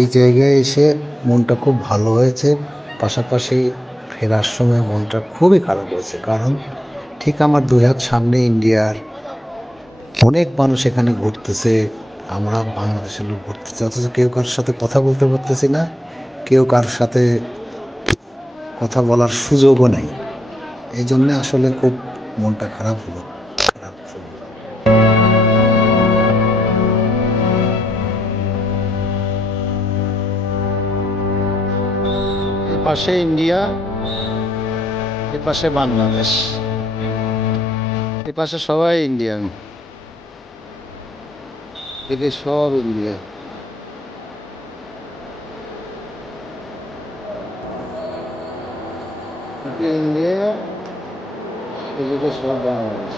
এই জায়গায় এসে মনটা খুব ভালো হয়েছে। পাশাপাশি ফেরার সময় মনটা খুবই খারাপ হয়েছে। কারণ ঠিক আমার ২ হাত সামনে ইন্ডিয়ার অনেক মানুষ এখানে ঘুরতেছে। আমরা বাংলাদেশের লোক ঘুরতেছি। অথচ কেউ কারো সাথে কথা বলতে পারতেছি না। কেউ কারো সাথে কথা বলার সুযোগও নাই। এইজন্যে আসলে খুব মনটা খারাপ হলো। খারাপ হলো। এপাশে ইন্ডিয়া, এপাশে বাংলাদেশ। এপাশে সবাই ইন্ডিয়ান। এদিকে সব ইন্ডিয়া। এদিকে ইন্ডিয়া, এদিকে সব বাংলাদেশ।